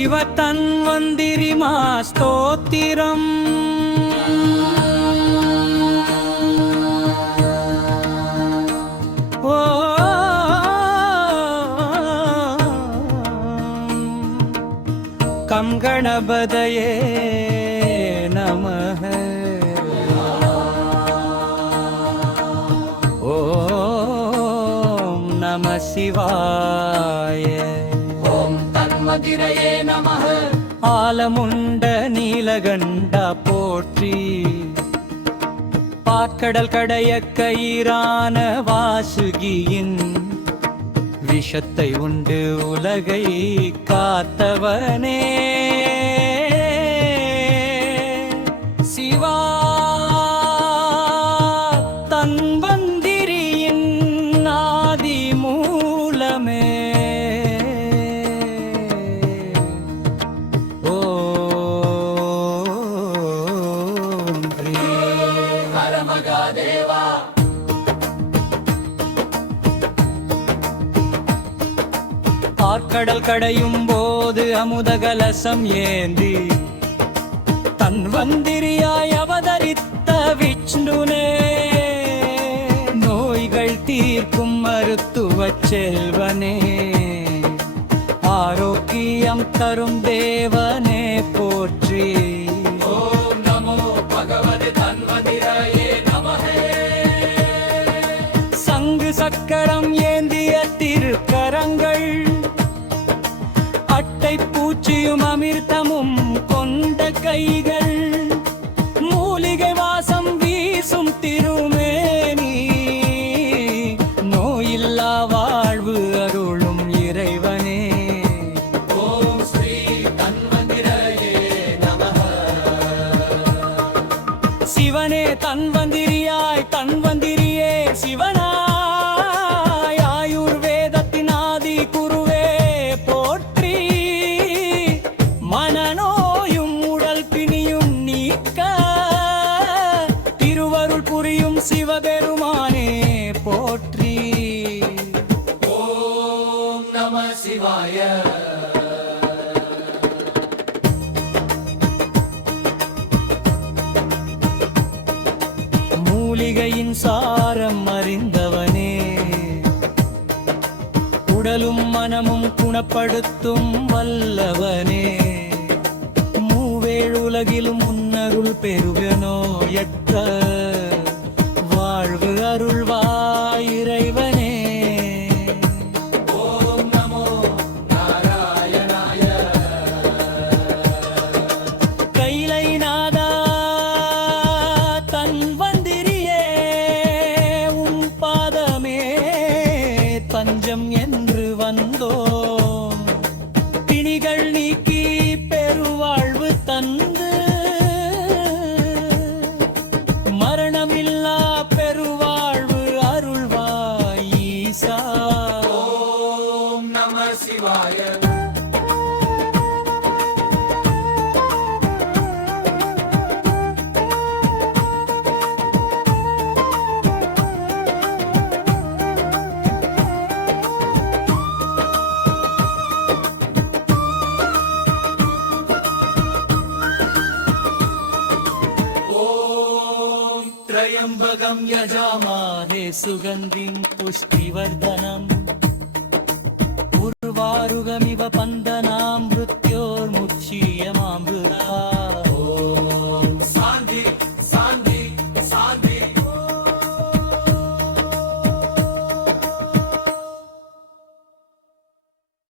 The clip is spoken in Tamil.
शिव तन्वन्दिरिमा स्तोत्रम् कं गणपतये नमः। ॐ नमः शिवाय। ॐ तन्वन्दिरये नमः। ஆலமுண்ட நீலகண்ட போற்றி, பாற்கடல் கடைய கயிறான வாசுகியின் விஷத்தை உண்டு உலகை காத்தவனே சிவா தன்வந்திரியின் ஆதி மூலமே ஓம் ஸ்ரீ ஹர மகாதேவா। ஆற்கடல் கடையும் போது அமுதகலசம் ஏந்தி தன்வந்திரியாய் அவதரித்த விஷ்ணுனே, நோய்கள் தீர்க்கும் மருத்துவச் செல்வனே, ஆரோக்கியம் தரும் தேவனே போற்றி। ஓம் நமோ பகவதே தன்வந்திரயே நமः। சங்கு சக்கரம் ஏந்திய திருக்கரங்கள், அட்டை பூச்சியும் அமிர்தமும் கொண்ட கைகள், மூலிகை வாசம் வீசும் திருமேனி, நோயில்லா வாழ்வு அருளும் இறைவனே। ஓம் ஸ்ரீ தன்வந்திரயே நமः। சிவனே தன்வந்திரியாய் தன்வந்திரியே சிவனாய், ஆயுர்வேதத்தின் ஆதி குருவே போற்றி, மனநோயும் உடல் பிணியும் நீக்க திருவருள் புரியும் சிவபெருமானே போற்றி। ஓம் நம சிவாய। மூலிகையின் சாரம் அறிந்தவனே, உடலும் மனமும் குணப்படுத்தும் வல்லவனே, மூவேழுலகிலும் முன்னருள் பெருக நோயற்ற வாழ்வு அருள்வாய் இறைவனே। ஓம் நமோ நாராயணாய। கைலைநாதா தன்வந்திரியே, உன் பாதமே தஞ்சம் என்று வந்தோம், பிணிகள் நீக்கி பெருவாழ்வு தந்து, மரணமில்லா பெருவாழ்வு அருள்வாய் ஈசா। ஓம் நம சிவாய। त्र्यम्बकं यजामहे सुगन्धिं पुष्टिवर्धनम्, उर्वारुकमिव बन्धनान्